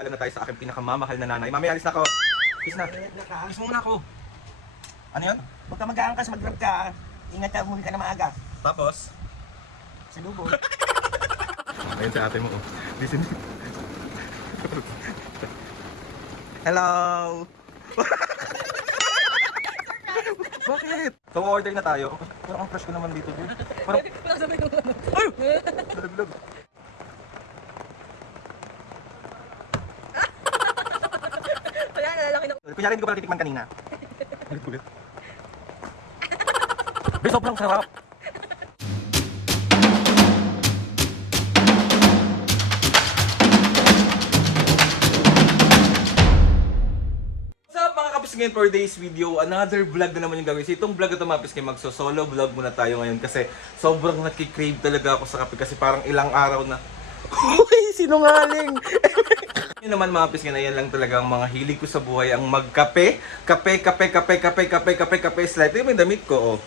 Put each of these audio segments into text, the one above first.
Alam na tayo sa aking pinakamamahal na nanay. Mami, alis na ako. Alis na. Alis muna ako. Ano yun? Huwag ka mag-aangkas, mag-grab ka. Ingat ka, umuwi ka na maaga. Tapos? Sa lubo. Ayun si ate mo. Oh. Listen. Hello! Bakit? So, order na tayo. Parang ang crush ko naman dito, dude. Parang... Ay! Nalaglag. Wala, nalalaki na. Kunyari hindi ko pala titikman kanina. Ulit. Be, sobrang sarap! Ngayon for today's video, another vlog na naman yung gagawin. So itong vlog na ito mga piskay, magso-solo vlog muna tayo ngayon kasi sobrang nakikrave talaga ako sa kape kasi parang ilang araw na uy, sinungaling! Yun naman mga piskay, na yan lang talaga ang mga hilig ko sa buhay, ang magkape. Kape. Slide. Ito yung damit ko, oh.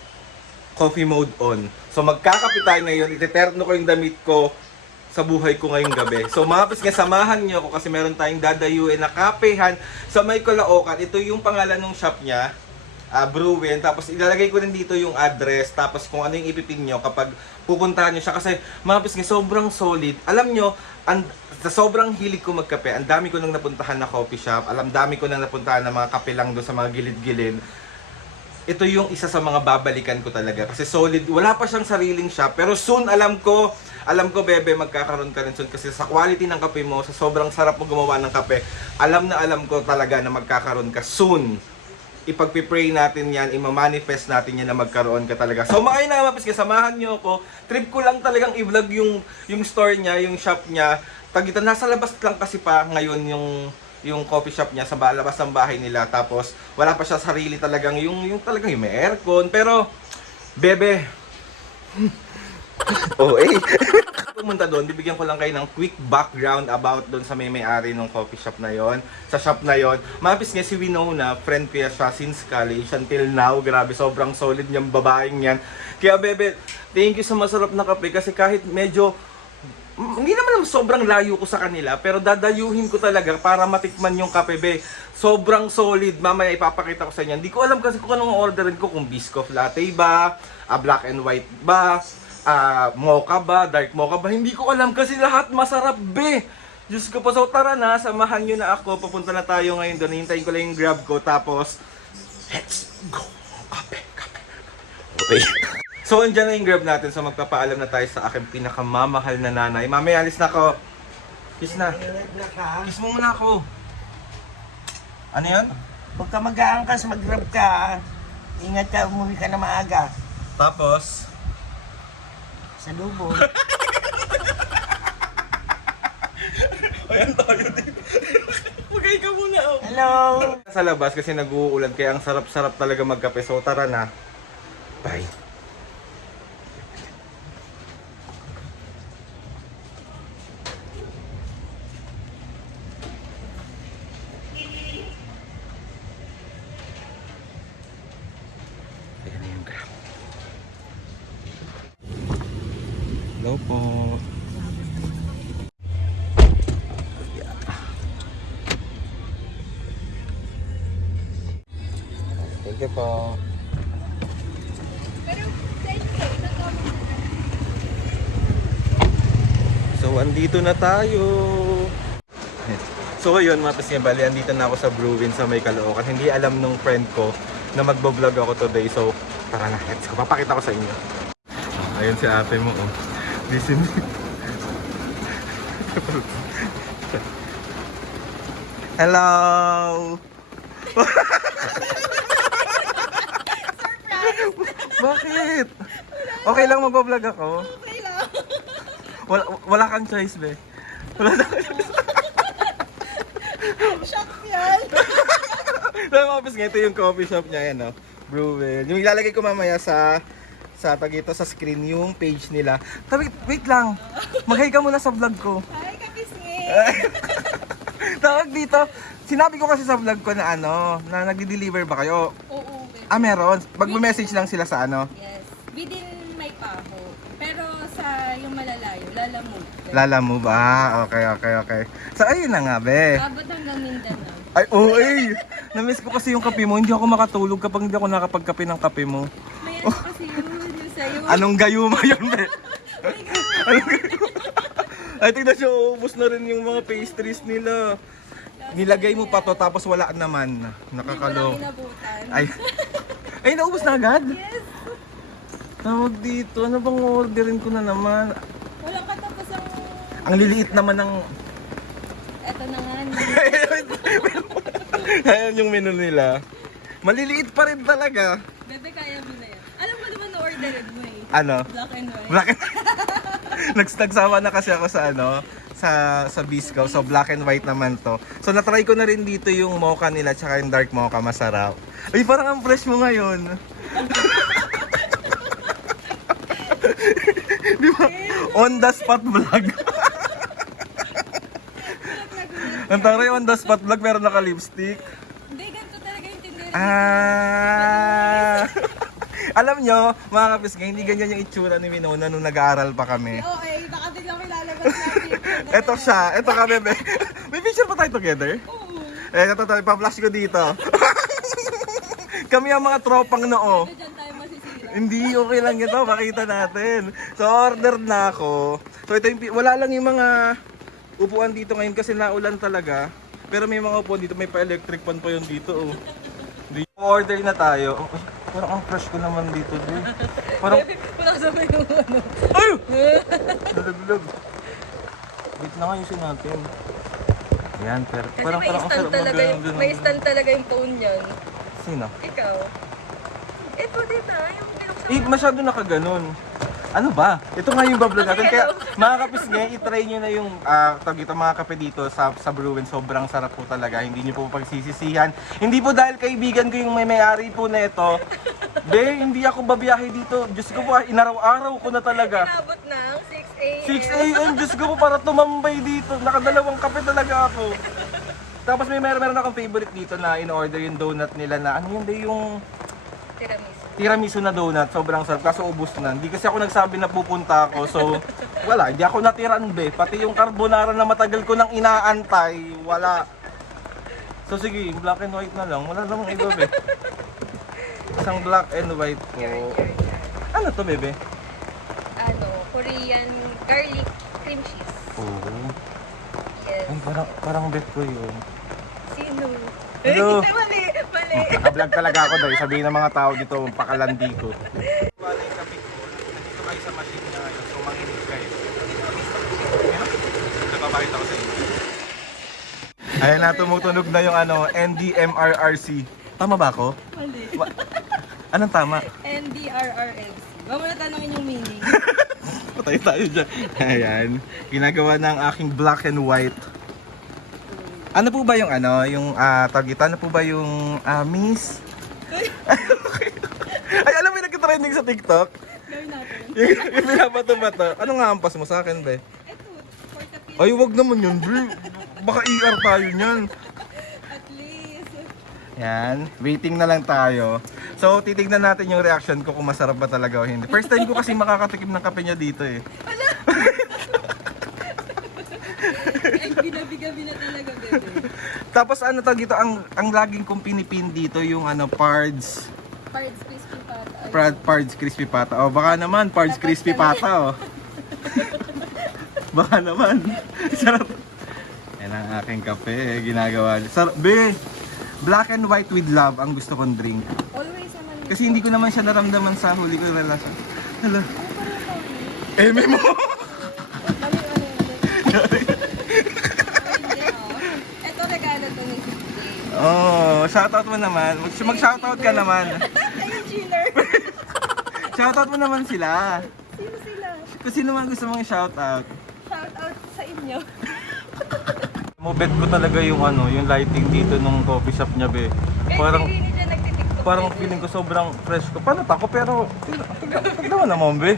Coffee mode on. So magkakape tayo ngayon, iteterno ko yung damit ko sa buhay ko ngayong gabi. So mga piskay, samahan niyo ako kasi meron tayong dadayuin na kapehan sa may Caloocan. Ito yung pangalan ng shop niya, Brewin. Tapos ilalagay ko rin dito yung address. Tapos kung ano yung ipipin nyo kapag pupuntahan nyo siya. Kasi mga piskay, sobrang solid. Alam nyo, sa sobrang hilig ko magkape, ang dami ko nang napuntahan na coffee shop. Dami ko nang napuntahan na mga kape lang doon sa mga gilid-gilid. Ito yung isa sa mga babalikan ko talaga. Kasi solid, wala pa siyang sariling shop. Pero soon, alam ko, bebe, magkakaroon ka rin soon. Kasi sa quality ng kape mo, sa sobrang sarap mo gumawa ng kape, alam ko talaga na magkakaroon ka soon. Ipagpipray natin yan, imamanifest natin yan na magkaroon ka talaga. So maayon na mga piskay, samahan nyo ako. Trip ko lang talagang i-vlog yung store niya, yung shop niya. Pagitan, nasa labas lang kasi pa ngayon yung coffee shop niya sa labas ng bahay nila. Tapos wala pa siya sarili talagang yung talagang may aircon. Pero bebe, oh eh. Pumunta doon, bibigyan ko lang kayo ng quick background about doon sa may-ari ng coffee shop na yon, sa shop na yon. Mapis nga si Winona, friend ko siya since college until now. Grabe, sobrang solid niyang babaeng yan. Kaya bebe, thank you sa masarap na kape kasi kahit medyo hindi naman sobrang layo ko sa kanila, pero dadayuhin ko talaga para matikman yung kape, be. Sobrang solid. Mamaya ipapakita ko sa inyo. Hindi ko alam kasi kung anong orderin ko, kung Biscoff latte ba, black and white ba, mocha ba, dark mocha ba, hindi ko alam kasi lahat masarap, be. Diyos ko po, so tara na, samahan nyo na ako, papunta na tayo ngayon doon, hintayin ko lang yung grab ko, tapos let's go, kape. Okay. So andyan na yung grab natin, so magpapaalam na tayo sa aking pinakamamahal na nanay. Mami, alis na ako. Kiss na. Kiss mo muna ako. Ano yan? Huwag ka mag-aangkas, mag-grab ka. Ingat ka, umuwi ka na maaga. Tapos Sa lubo. ayan tayo din. Magay ka muna, oh. Hello! Sa labas kasi nag-uulan, kaya ang sarap-sarap talaga magkape. So tara na. Bye. Ayan na yung grab. Hello po. Thank you po. So, andito na tayo. So, ayun mga piskay, bali, andito na ako sa Brewin sa may Caloocan. Hindi alam nung friend ko na magbo-vlog ako today. So, tara na, let's go. Papakita ko sa inyo. Ayun si ate mo, oh. Listen. Hello! Bakit? Okay lang magbo-vlog ako? Okay lang. Wala kang choice, be. Wala kang choice. Shock yan. So, mga office nga, ito yung coffee shop niya, yan, no? Brewin. Yung ilalagay ko mamaya sa tagito sa screen yung page nila. Wait lang. Mag-hi ka muna sa vlog ko. Hi, kapisngi. Tawag dito. Sinabi ko kasi sa vlog ko na na nagdi-deliver ba kayo? Oo. Meron. Mag-message lang sila sa Yes. Within may paho. Pero sa yung malalayo. Lalamove. Lala Move. Ah, okay. So, ayun na nga, be. Abot hanggang Mindanao. Ay, oy! Na-miss ko kasi yung kape mo. Hindi ako makatulog kapag hindi ako nakapagkape ng kape mo. May ano kasi yun, yung sa'yo. Anong gayuma yun, be? Anong gayuma? Ay, tignan siya, ubus na rin yung mga pastries nila. Nilagay mo pa to, tapos wala naman. Nakakalo. Hindi ko lang inabutan. Ay, naubos na agad? Yes! Tawag dito, ano bang orderin ko na naman? Walang katapos ang... Ang liliit naman ng... Eto na nga. Ayan yung menu nila. Maliliit pa rin talaga. Bebe, kaya mo na yan. Alam mo naman na-orderin mo eh. Ano? Black and white. Black and... Nagsama na kasi ako sa ano, sa Bisco. So black and white naman to. So natry ko na rin dito yung mocha nila tsaka yung dark mocha, masarap. Ay, parang ang fresh mo ngayon. Di ba? On the spot vlog. Ang taray on the spot vlog pero naka-lipstick. Hindi, ganito talaga yung tindera. Ah. Alam nyo, mga kapisga, hindi ganyan yung itsura ni Winona nung nag-aaral pa kami. Okay, baka biglang kilalabas natin. Eto siya, eto ka, bebe. May picture pa tayo together? Oo. Eto tayo, pa-flash ko dito. Kami ang mga tropang noo. Diyan tayo masisira. Hindi, okay lang ito, makita natin. So, order na ako. So, ito yung, wala lang yung mga upuan dito ngayon kasi naulan talaga. Pero may mga upuan dito, may pa-electric fan pa yun dito. Oh. Order na tayo. Oh, parang ang fresh ko naman dito, di. Parang, Wala sabay yung ano. ay! Nalaglag. Wait na nga, yusin natin. Ayan, pero Kasi parang may ang stand sarap talaga yung, mag-ganun. may stand talaga yung phone niyan. Sino? Ikaw. Ito dito, yung binuksan Eh, masyado nakaganon. Ano ba? Ito nga yung bablog natin. Kaya mga kapis nga, itry nyo na yung tawag ito, mga kape dito sa Bruin. Sobrang sarap po talaga. Hindi nyo po pagsisisihan. Hindi po dahil kaibigan ko yung may-ari po na ito. Be, hindi ako babiyahe dito. Diyos ko po, inaraw-araw ko na talaga. inabot ng 6 a.m. 6 a.m. Diyos ko po, para tumambay dito. Nakadalawang kape talaga ako. Tapos meron akong favorite dito na in-order yung donut nila na ano yun, yung Tiramisu. tiramisu na donut, sobrang sarap, kaso ubos na. Hindi kasi ako nagsabi na pupunta ako, so wala, hindi ako natiran be. Pati yung carbonara na matagal ko nang inaantay, wala. So sige, black and white na lang, wala namang iba be. Isang black and white po. Ano to bebe? Ano, Korean garlic cream cheese. Oo. Yes. Ay, parang bet ko yun. Sino? Hello. Mali. Naka-vlog talaga ako daw, sabihin ng mga tao dito, pakalandi ko. Wala yung kapit ko, nandito kayo sa machine na yun, so manginig kayo. Napapakita ko sa inyo. Ayan na, tumutunog na yung ano, NDMRRC. Tama ba ako? Mali. Anong tama? NDRRX. Huwag mo na tanongin yung meaning. Patay tayo dyan. Ayan, ginagawa ng aking black and white. Ano po ba yung ano, yung tagitan, ano po ba yung Miss? Ay, alam mo yung nagka-trending sa TikTok? Gawin natin. Yung binabato-bato. Ano nga ampas mo sa akin, be? Ito, for the pin. Ay, wag naman yun, bro. Baka ER tayo niyan. At least. Yan, waiting na lang tayo. So, titignan natin yung reaction ko kung masarap ba talaga o hindi. First time ko kasi makakatikim ng kape niya dito eh. Ay, binabigabi na talaga, bebe. Tapos ano tawag dito, ang laging kong pinipin dito yung ano, Pards. Pards crispy pata. Ay, Pards crispy pata. O baka naman, Pards crispy pata oh. Baka naman. Sarap. Yan ang aking kape, ginagawa. Sarap. Be, black and white with love ang gusto kong drink. always naman. Kasi hindi ko naman siya naramdaman sa huli ko relasyon. Hala. Ano pa rin Eme mo! Mali, mali, mali. Ito regalo to ni CJ. Oh, shoutout mo naman. Mag-shoutout ka naman. Ayun, Giner. Shoutout mo naman sila. Sino sila? Kung sino man gusto mong shoutout. Shout out sa inyo. Mobet ko talaga yung ano, yung lighting dito nung coffee shop niya, be. Parang Hindi niya nagtitiktok. parang feeling ko sobrang fresh ko. Paano tako pero tignan naman, be.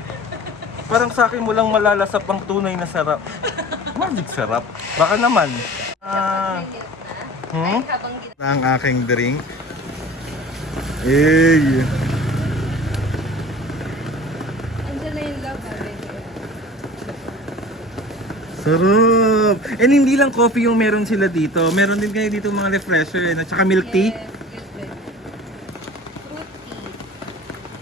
Parang sa akin mo lang malalasap ang tunay na sarap. Magic sarap. Baka naman. Ay, habang Ang aking drink. Hey. andyan na yung love, bebe. Sarap! And hindi lang coffee yung meron sila dito. Meron din kayo dito mga refresher at saka milk tea. Yes, yes, fruit tea.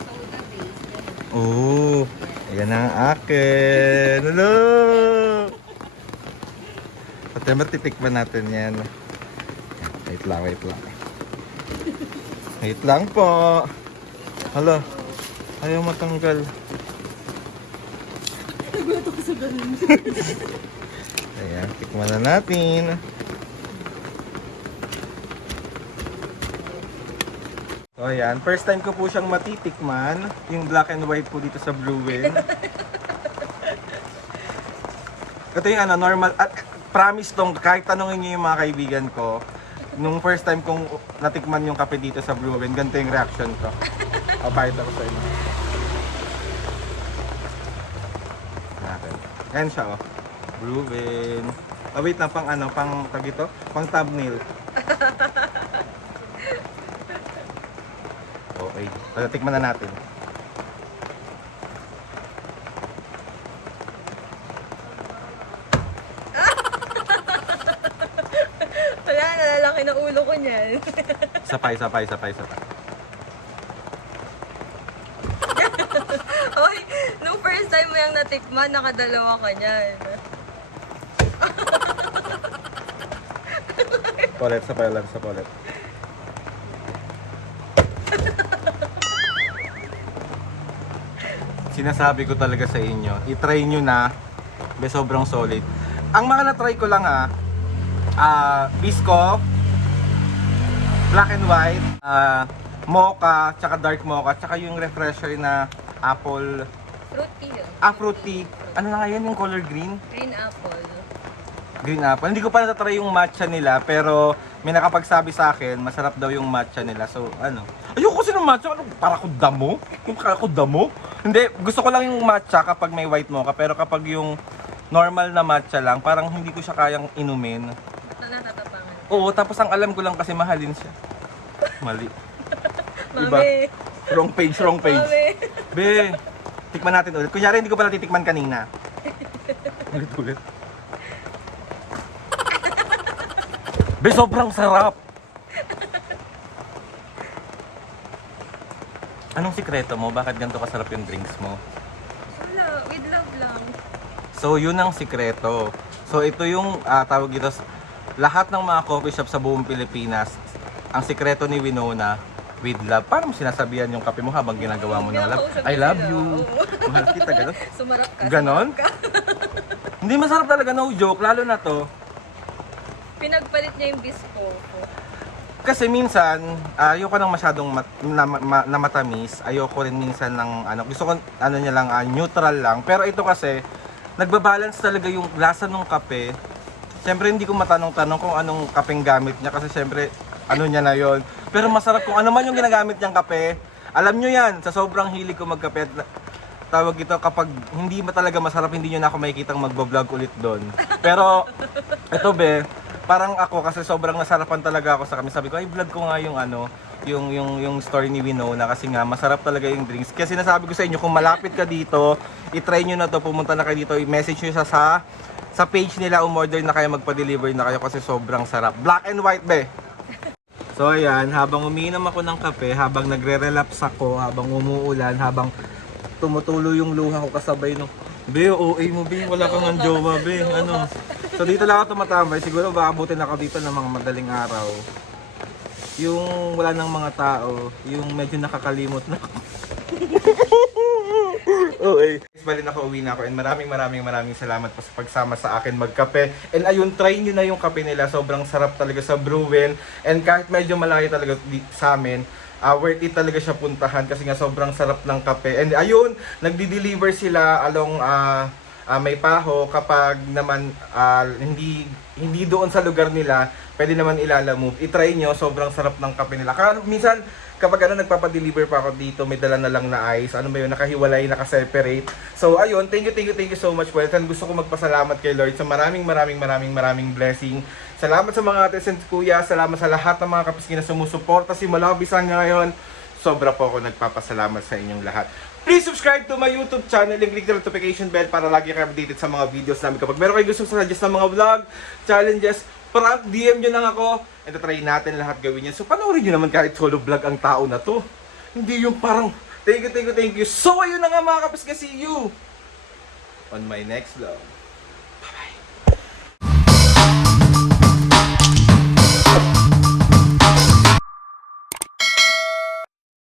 Soda based. Oh, ayan ang akin. Hello! Pati matitikman natin yan. Wait lang, wait lang. Wait lang po. Hala, ayaw matanggal. Nagulat ako sa ganun. Ayan, tikman na natin. So ayan, first time ko po siyang matitikman. Yung black and white po dito sa Brewin. Ito yung ano, normal. At promise tong, kahit tanongin niyo yung mga kaibigan ko, nung first time kong natikman yung kape dito sa Brewin, ganito yung reaction ko. Abahit ako sa inyo. Natin. Ayan siya oh. Brewin. Oh, wait na, pang ano, pang tag ito? Pang thumbnail. Okay. So, tikman na natin. Wala, nalalaki na ulo ko niyan. Sapay. Oy, nung first time mo yung natikman, nakadalawa ka niyan. Polet, sapay. Sinasabi ko talaga sa inyo, i-try nyo na. Sobrang solid. Ang mga na-try ko lang Bisco, black and white, mocha, tsaka dark mocha, tsaka yung refresher na apple, Fruit tea yun. fruit tea. Ano na nga yun, yung color green? Green apple. Green apple. Hindi ko pa na-try yung matcha nila, pero may nakapagsabi sa akin, masarap daw yung matcha nila. So, ano? Ayoko kasi ng matcha. Ano, para ko damo? Yung para ko damo? Hindi, gusto ko lang yung matcha kapag may white mocha. Pero kapag yung normal na matcha lang, parang hindi ko siya kayang inumin. Natatapangan. Oo, tapos ang alam ko lang kasi mahalin siya. Mali. Iba. Mami. Wrong page. Mami. Be, tikman natin ulit. Kunyari, hindi ko pala titikman kanina. Ulit. Be, sobrang sarap. Anong sikreto mo? Bakit ganito kasarap yung drinks mo? Wala, with love lang. So, yun ang sikreto. So, ito yung tawag dito, lahat ng mga coffee shop sa buong Pilipinas, ang sikreto ni Winona, with love. Paano mo sinasabihan yung kape mo habang ginagawa mo ng love? I love you. Mahal kita, gano'n? Sumarap ka. Ganon? sumarap ka. Hindi masarap talaga, no joke. Lalo na to. Pinagpalit niya yung bisco. Kasi minsan, ayoko nang masyadong na matamis. Ayoko rin minsan ng ano, gusto ko ano niya lang neutral lang. Pero ito kasi nagba-balance talaga yung lasa ng kape. Siyempre hindi ko matanong-tanong kung anong kapeng gamit niya kasi siyempre ano niya na yon. Pero masarap kung ano man yung ginagamit niyang kape. Alam niyo yan, sa sobrang hilig ko magkape. Tawag ito kapag hindi talaga masarap, hindi niyo na ako makikitang magbo-vlog ulit doon. Pero ito be, parang ako kasi sobrang nasarapan talaga ako sa kami. Sabi ko, ay vlog ko nga yung ano, yung story ni Winona kasi nga masarap talaga yung drinks. Kaya sinasabi ko sa inyo, kung malapit ka dito, i-try nyo na to, pumunta na kayo dito, i-message nyo sa page nila, umorder na kayo, magpa-deliver na kayo kasi sobrang sarap. Black and white be. So ayan, habang umiinom ako ng kape, habang nagre-relapse ako, habang umuulan, habang tumutulo yung luha ko kasabay nung Be, OA mo, Be. Wala kang ang jowa, Be. Ano? So, dito lang ako tumatambay. Siguro maabutin ako dito ng mga madaling araw. Yung wala ng mga tao. Yung medyo nakakalimot na ako. OA. Bali na uwi na ako. And maraming salamat po sa pagsama sa akin magkape. And ayun, try nyo na yung kape nila. Sobrang sarap talaga sa Brewin. And kahit medyo malayo talaga sa amin, worth it talaga siya puntahan kasi nga sobrang sarap ng kape. And ayun, nagdi-deliver sila along May Paho kapag naman hindi doon sa lugar nila, pwede naman ilalamove. I-try nyo, sobrang sarap ng kape nila. Kaya minsan, kapag nagpapa-deliver pa ako dito, may dala na lang na ice. Ano ba yun, nakahiwalay, naka-separate. So ayun, thank you so much po. And gusto ko magpasalamat kay Lord sa maraming blessing. Salamat sa mga ate and kuya, salamat sa lahat ng mga kapiskin na sumusuporta si Malaw Bisang ngayon. Sobra po ako nagpapasalamat sa inyong lahat. Please subscribe to my YouTube channel and click the notification bell para lagi kayo updated sa mga videos namin. Kapag meron kayo gustong suggest ng mga vlog, challenges, prank, DM nyo lang ako. And try natin lahat gawin yan. So panoorin nyo naman kahit solo vlog ang tao na to. Hindi yung parang, thank you. So ayun na nga mga kapis, see you on my next vlog.